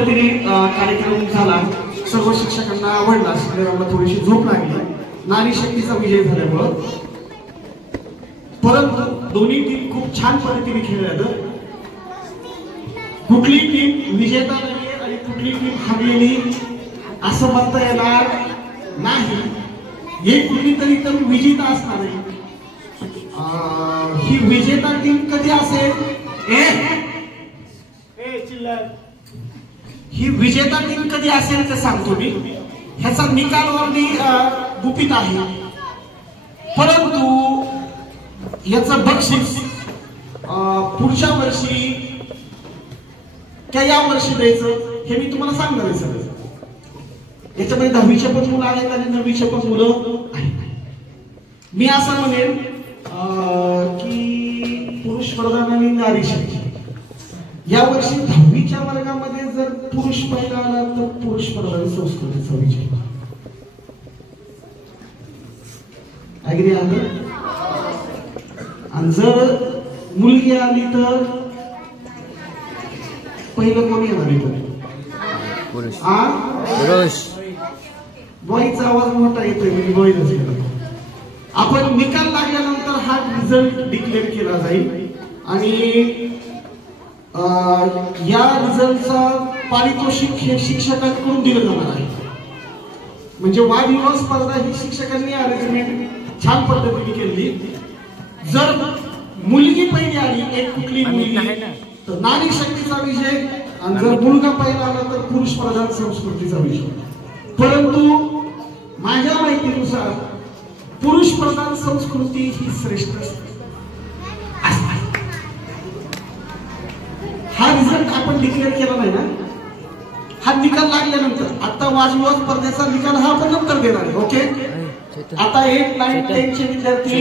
पद्धतीने कार्यक्रम झाला, सर्व शिक्षकांना आवडला, शिक्षकांना थोडीशी झोप लागली नारी शक्तीचा विजय झाल्यामुळं. परंतु दोन्ही टीम खूप छान पद्धतीने खेळल्या. कुठली टीम विजेता नाही आणि कुठली टीम हरलेली असं म्हणता येणार नाही. हे कुठलीतरी तर विजेता असणार आहे. ही विजेता टीम कधी असेल? ही विजेता टीम कधी असेल ते सांगतो मी. ह्याचा निकालवरती गुपित आहे. परंतु याचं बक्षीस पुढच्या वर्षी किंवा या वर्षी द्यायचं हे मी तुम्हाला सांगणार आहे. सगळं याच्यामध्ये 10वीचे पण मुलं आहेत आणि 9वीचे पण मुलं आहेत. मी असं म्हणेन की पुरुष प्रधान आणि नारी शक्ती या वर्षी 10वीच्या वर्गामध्ये जर पुरुष पहिला आला तर पुरुष प्रधान संस्कृतीचा विजय. अगदी आहे. आणि जर मुलगी आली तर पहिलं कोणी येणार आहे? बॉईचा आवाज मोठा येतोय म्हणजे बॉईच येणार. आपण निकाल लागल्यानंतर हा रिझल्ट डिक्लेअर केला जाईल आणि या रिझल्टचा पारितोषिक हे शिक्षकांकडून दिलं जाणार आहे. म्हणजे वादविवाद स्पर्धा ही शिक्षकांनी अरेंजमेंट छान पद्धतीने केली. जर मुलगी पहिली आली एक कुठली मुलगी तर नारी शक्तीचा विजय आणि जर मुलगा पहिला आला तर पुरुष प्रधान संस्कृतीचा विजय. परंतु माझ्या माहितीनुसार पुरुष प्रधान संस्कृती ही श्रेष्ठ असते. हा रिझल्ट आपण डिक्लेअर केला नाही ना. हा निकाल लागल्यानंतर आता वादविवाद स्पर्धेचा निकाल हा आपण नंतर देणार आहे. ओके. आता 8, 9, 10 चे विद्यार्थी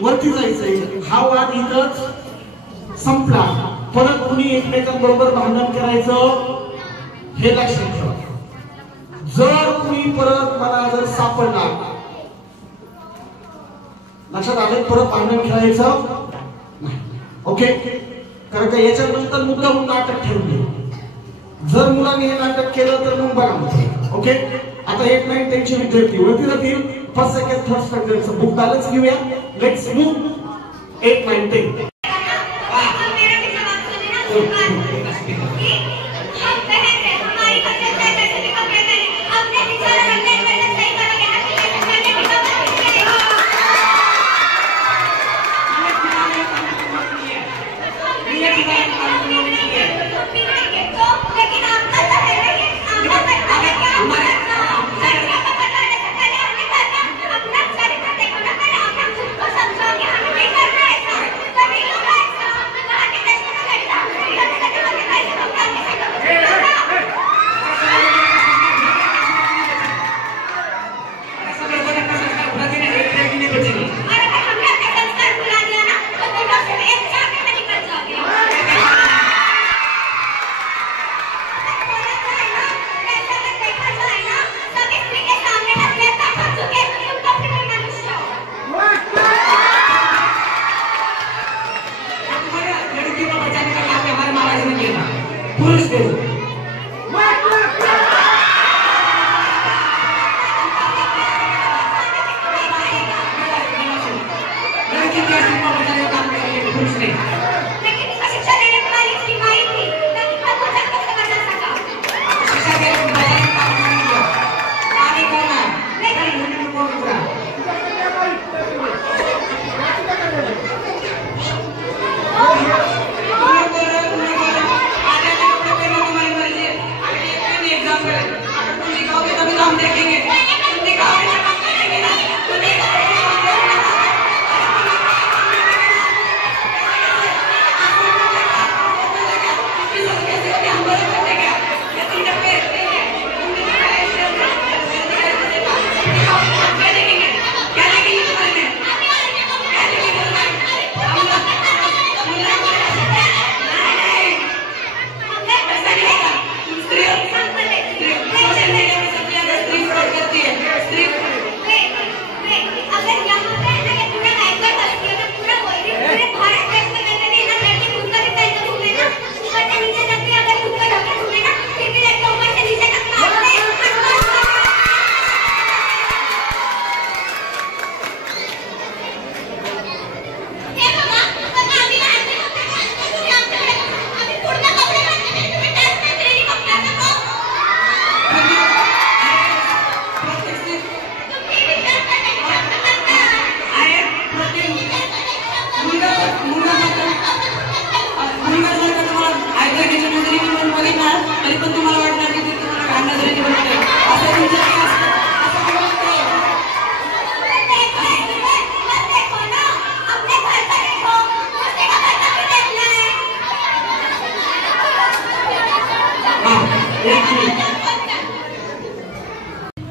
वरती जायचंय. हा वाद इथंच संपला. परत कुणी एकमेकांबरोबर भांडण करायचं हे लक्षात ठेवा. जर कुणी परत मला जर सापडला लक्षात आलं परत भांडण खेळायचं नाही. ओके. कारण का याच्यानंतर मुद्दा म्हणून नाटक ठेवून घे. जर मुलांनी हे नाटक केलं तर मग बघा. ओके. आता 8, 9, 10 चे विद्यार्थी वरती जातील. फर्स्ट सेकंड थर्ड स्टँडर्डचं बुक बॅलन्स घेऊया. Let's move 8, 9, 10.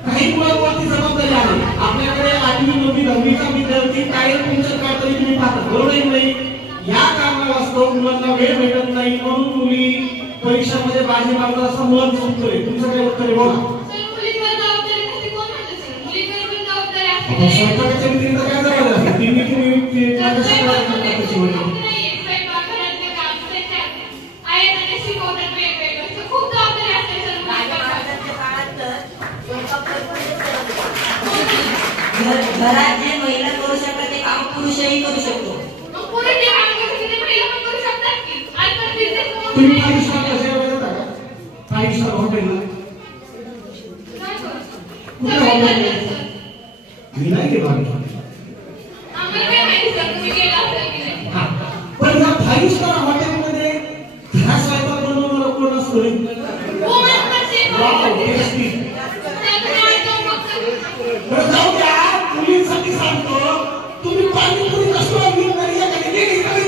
काही मुलांवरती जबाबदारी आहे. आपल्याकडे 8वी 9वी 10वीचा विद्यार्थी कायम तुमच्या काळातरी तुम्ही पाहता, बरोबर नाही? या कारणावास्तव मुलांना वेळ भेटत नाही म्हणून मुली परीक्षामध्ये बाजी मारतात असं मुलांचं उत्तर आहे. तुमचं काय उत्तर आहे बोला. स्वयंपाकाच्या व्यतिरिक्त काय जबाबदारी असते? घरात जे महिला करू शकतात ते काम पुरुषही करू शकतो. तुम्ही 5 स्टार जेवायला जाता का? 5 स्टार हॉटेलला कुठल्या हॉटेलला? मी नाही गेलो. पण या 5 स्टार हॉटेलमध्ये घरा स्वयंपाक बनवणारा कोण असतोय? जाऊ द्या, मुलींसाठी सांगतो, तुम्ही पाणीपुरी कसं घेऊन नाही या कधी गेली नाही.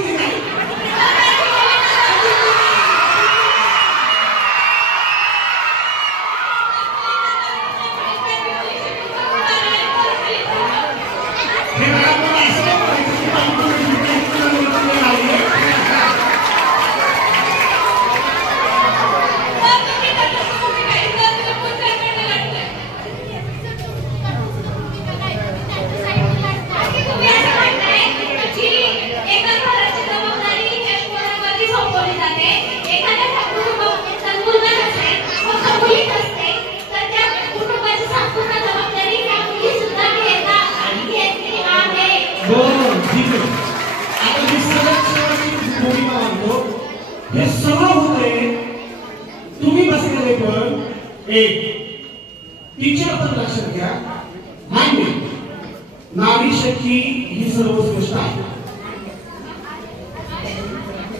हे सगळं होते तुम्ही बसलेले. पण एक टीचर पण लक्षात घ्या, मान्य नारी शक्ती ही सर्वोत्कृष्ट आहे.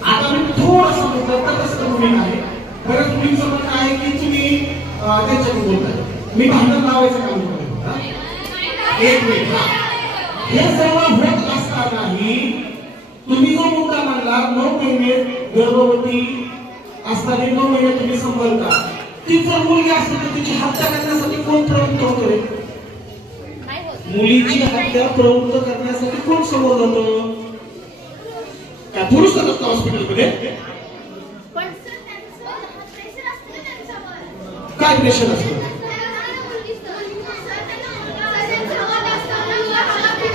आता मी थोडंसं मुद्दा तटस्थ भूमिका आहे. बरं मुलींचं म्हणणं आहे की तुम्ही त्यांच्याकडून बोलताय, मी भांडण लावायचं काम करतो. एक मिनिट, हे सर्व होत असतानाही तुम्ही जो मुद्दा मांडला 9 महिने गर्भवती असताना 9 महिने तुम्ही सांभाळता, ती जर मुलगी असते तर तिची हत्या करण्यासाठी कोण प्रवृत्त होतोय? मुलीची हत्या प्रवृत्त करण्यासाठी कोण समोर जातं? काय पुरुष जातात हॉस्पिटलमध्ये? काय प्रेशर असतं?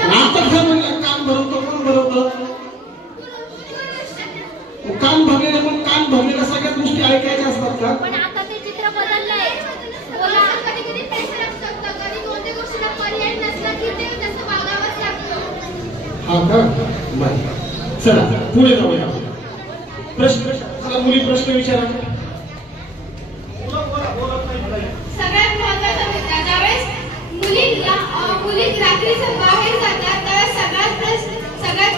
नाटक जर कान भरवतो, कोण भरवतं? कान भरलेलं, पण कान भरलेल्या सगळ्या गोष्टी ऐकायच्या असतात का? पण आता ते चित्र बदललंय. बोला, कधी प्रेशर असतं, कधी कोणत्या गोष्टीला पर्याय नसला की ते तसं वागावंच लागतं. हा का? बरं, चला पुढे जाऊया. प्रश्न, चला मुली प्रश्न विचारा. सगळ्यात महत्त्वाचा मुद्दा, ज्यावेळेस मुली रात्रीचं बाहेर जातात त्यावेळेस सगळ्यात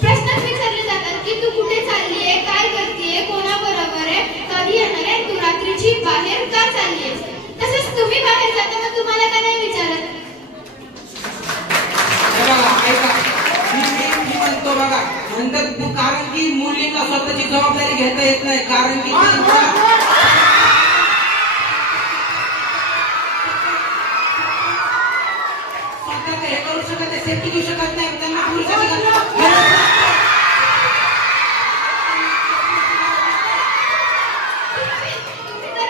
प्रश्न विचारले जातात की तू कुठे चालली आहे, काय करतेय, कोणाबरोबर आहे, कधी येणार आहे, तू रात्रीची बाहेर का चालली आहेस? तसंच तुम्ही बाहेर जाता मग तुम्हाला का नाही विचारत? मी म्हणतो बघा, म्हणतात कारण की मुलींना स्वतःची जबाबदारी घेता येत नाही. कारण की स्वतः हे करू शकत नाही, सेफ्टी घेऊ शकत नाही, त्यांना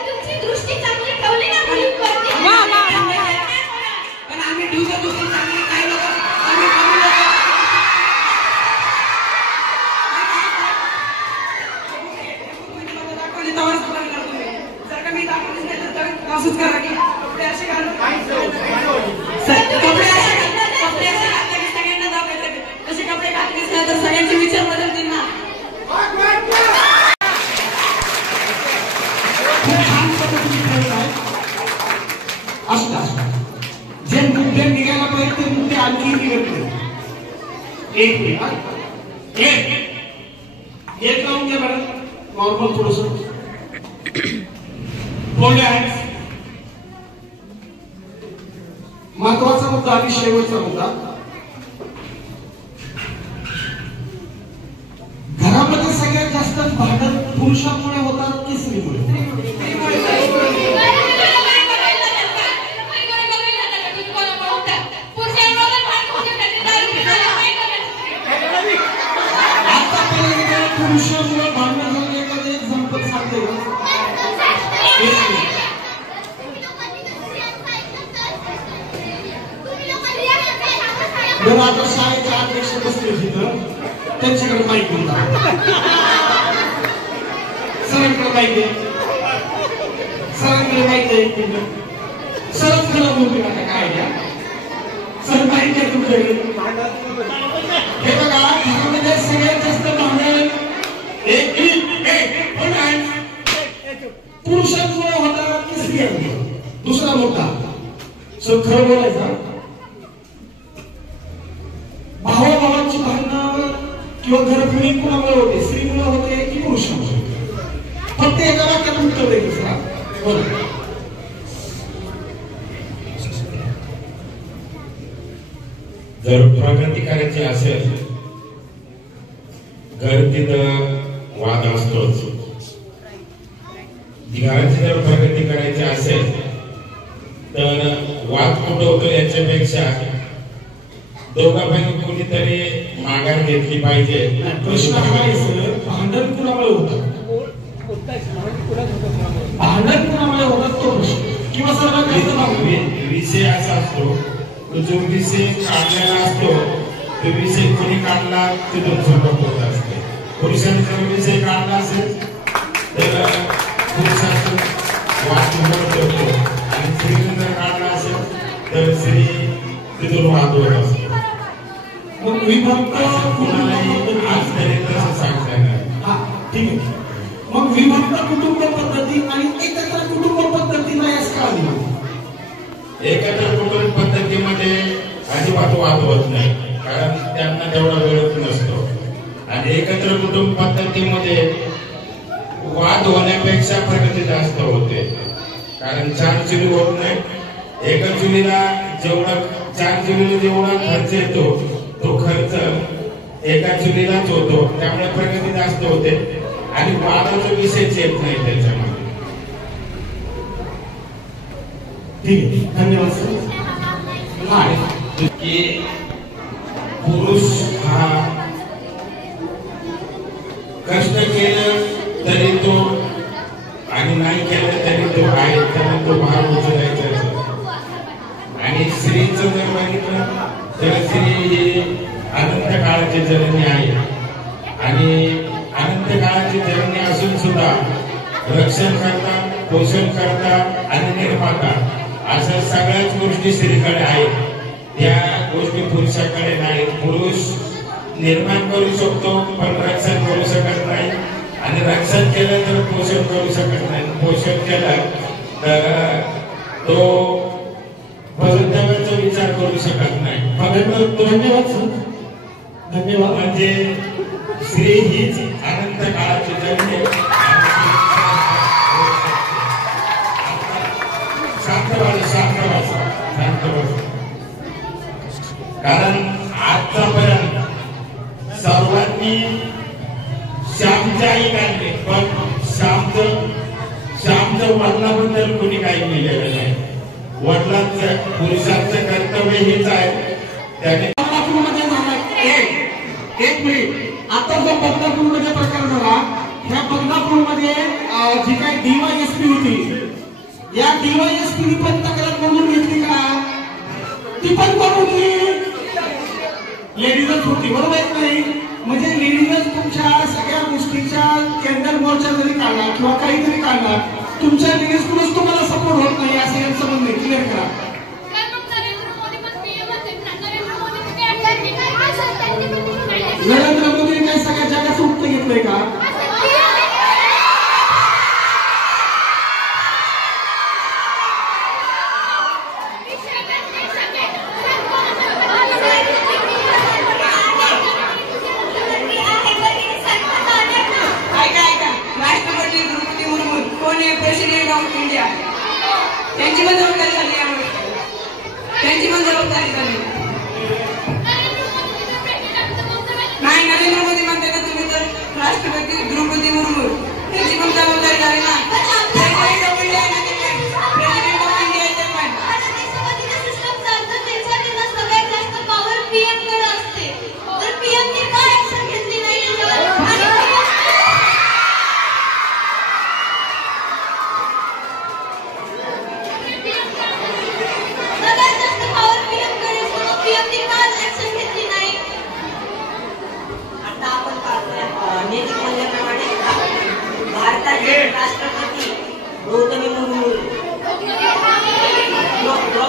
तुमची दृष्टी चांगली ठेवली ना मुलींवरती, पण आम्ही दृष्टी चांगली काही लोक जर का मी दाखवलीच नाही तर महसूस करा की कपडे असे घालून सगळ्यांना दाखवायचे तसे कपडे घातलेच नाही तर सगळ्यांचे विचार बदलतील ना. जे मुद्दे निघायला पाहिजे ते मुद्दे आणखी निघत नाही. एक मिनिट, एक लावून घ्या मॅडम, नॉर्मल थोडस बोलले आहे. महत्वाचा मुद्दा आणि शेवटचा मुद्दा, घरामध्ये सगळ्यात जास्त भांडण पुरुषांमुळे होतात की स्त्रीमुळे? बरं आता शाळेच्या अध्यक्ष बसले तिथं त्यांच्याकडे माहिती होता सरांकडे माहिती आहे सरांकडे माहिती आहे सरच खरं बोलते आता काय द्या सर माहिती आहे तुमच्याकडे हे बघा घरामध्ये सगळ्यात जास्त भांडण पुरुषांमुळे होता की स्त्रियांमुळे दुसरा मोठा सर खरं बोलायचा भावाभावांची भांडणं किंवा घरफोडी कुणामुळे होते स्त्रीमुळे होते की पुरुषांमुळे फक्त एका वाक्यात उत्तर द्यायचं दुसरा बोला जर प्रगती करायची असेल घर तिथं वाद असतोच घराची जर प्रगती करायची असेल तर वाद कुठं होतो याच्यापेक्षा दोघांपैकी कोणीतरी माघार घेतली पाहिजे. प्रश्न हा आहे सर भांडण कुणामुळे होतं भांडण कुणामुळे होतात तो प्रश्न किंवा सर्वात विषय असा असतो जो विषय काढलेला असतो तो विषय कोणी काढला तिथून सुरुवात होत असते. पुरुषांनी जर विषय काढला असेल तर पुरुषाचं वाद होतो आणि स्त्रीने जर काढला असेल तर स्त्री तिथून वाद होत असतो. मग विभक्त कोणालाही आज तरी तसं सांगता येणार. हा ठीक आहे. मग विभक्त कुटुंब पद्धती आणि एकत्र कुटुंब पद्धतीला यास का दिला एकत्र कुटुंब पद्धतीमध्ये अजिबात वाद होत नाही कारण त्यांना तेवढा वेळच नसतो आणि एकत्र कुटुंब पद्धतीमध्ये वाद होण्यापेक्षा प्रगती जास्त होते कारण 4 चुली होत नाही. एका चुलीला जेवढा 4 चुलीला जेवढा खर्च येतो तो खर्च एका चुलीलाच होतो त्यामुळे प्रगती जास्त होते आणि वादाचा विषयच येत नाही त्याच्यामध्ये. ठीक आहे धन्यवाद सर. की पुरुष हा कष्ट केलं तरी तो आणि नाही केलं तरी तो आहे त्याला तो भार उचलायचा आणि स्त्रीचं जर बघितलं तर स्त्री ही अनंत काळाची जननी आहे आणि अनंत काळाची जननी असून सुद्धा रक्षण करता पोषण करता आणि निर्माता अशा सगळ्याच गोष्टी स्त्रीकडे आहेत. त्या गोष्टी पुरुषाकडे नाहीत. पुरुष निर्माण करू शकतो पण रक्षण करू शकत नाही आणि रक्षण केलं तर पोषण करू शकत नाही. पोषण केलं तर तो भवितव्याचा विचार करू शकत नाही. धन्यवाद सर धन्यवाद. म्हणजे स्त्री हीच अनंत काळाची जननी कारण आतापर्यंत सर्वांनी श्यामची आई काढली पण श्यामचं वडिलांबद्दल कोणी काही केलेलं नाही. वडिलांचं पुरुषांचं कर्तव्य हेच आहे. त्याने एक मिनिट आता जो बदलापूरमध्ये प्रकार झाला ह्या बदलापूरमध्ये जी काही DYSP होती या DYSP पण तक्रार नोंदून घेतली का ती पण करून लेडीजच होती बरोबर आहे नाही. म्हणजे लेडीजच तुमच्या सगळ्या गोष्टीच्या केंद्र मोर्चा जरी काढला किंवा काहीतरी काढला तुमच्या लेडीजकडूनच तुम्हाला सपोर्ट होत नाही असं यांचं म्हणणं क्लिअर करा. नरेंद्र मोदींनी काय सगळ्या जगाचं उत्तर घेतलंय का प्रेसिडेंट ऑफ इंडिया त्यांची पण जबाबदारी झाली यामुळे त्यांची पण जबाबदारी झाली नाही. नरेंद्र मोदी म्हणते ना तुम्ही तर राष्ट्रपती द्रौपदी मुर्मू त्यांची पण जबाबदारी झाली ना. President of India president of India येते पण सगळ्यात जास्त पॉवर PM कडे असते तर PM ने काय ऍक्शन घेतली नाही. 1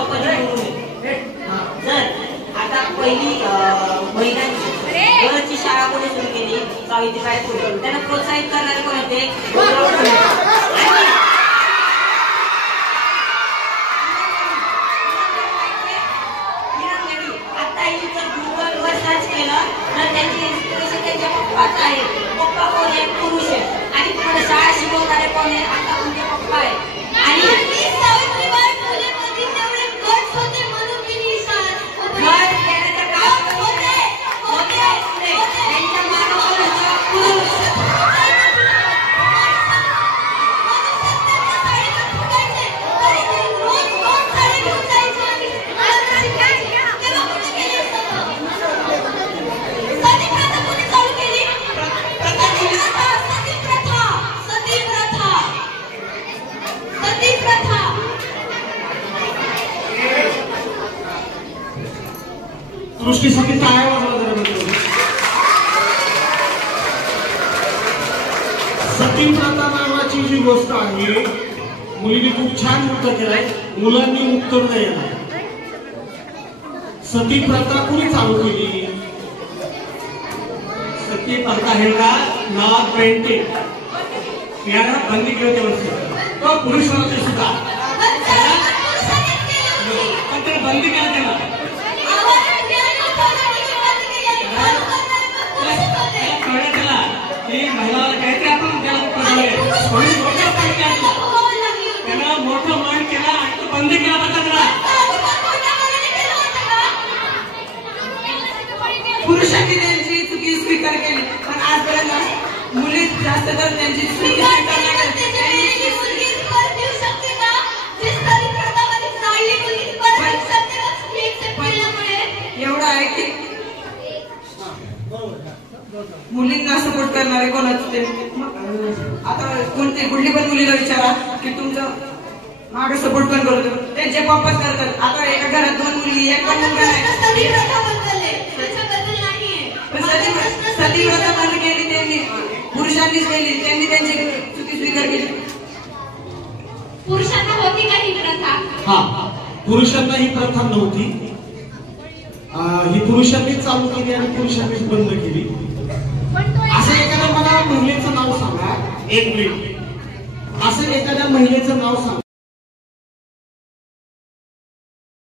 द्रौपदी मुर्मू. जर आता पहिली महिलांची शाळा कोणी सुरू केली? सावित्रीबाई फुले. त्यांना प्रोत्साहित करणारे कोण होते? आता जर गुगलवर सर्च केलं तर त्यांची इन्स्पिरेशन त्यांच्या पप्पाच आहे. पप्पा कोण आहे? पुरुष आहे. आणि तुम्हाला शाळा शिकवणारे कोण आहे? आता तुमचे पप्पा आहे. आणि सावित्रीबाई फुले मध्ये तेवढे गट्स होते म्हणून मी निशाण घर देण्याचं काम होते. त्यांच्या मानवाचा पुरुष. दृष्टीसाठी टाळ्या वाजवा जरा बघा. सती प्रथा नावाची जी गोष्ट आहे, मुलीने खूप छान उत्तर केलाय, मुलांनी उत्तर नाही येणार. सती प्रथा कुणी चालू केली? सती प्रथा आहे का नॉट पेंटिंग याला बंदी केलं वर्ष तो पुरुष होते सुद्धा पण त्याला बंदी केलं त्याला कळलं त्याला की महिलाला काहीतरी आपण त्याला मोठं मान केला आणि तो बंदी केला होता त्याला. पुरुषांनी त्यांची चुकी स्वीकार केली पण आजपर्यंत मुली जास्त तर त्यांची चुकी स्वीकार नाही करत. एवढं आहे की मुलींना सपोर्ट करणारे कोणाच ते आता कोणते कुठली पण मुलीला विचारा की तुमचं मागे सपोर्ट पण करतो त्यांचे पप्पाच करतात. आता एका घरात 2 मुली एक पण मुलगा नाही. सती प्रथा बंद केली त्यांनी, पुरुषांनीच केली. त्यांनी त्यांची चुकी स्वीकार केली. पुरुषांना होती का ही प्रथा? हा, पुरुषांना ही प्रथा नव्हती. ही पुरुषांनीच चालू केली आणि पुरुषांनीच बंद केली. असं एखाद्या मला महिलेचं नाव सांगा. एक मिनिट. असं एखाद्या महिलेचं नाव सांगा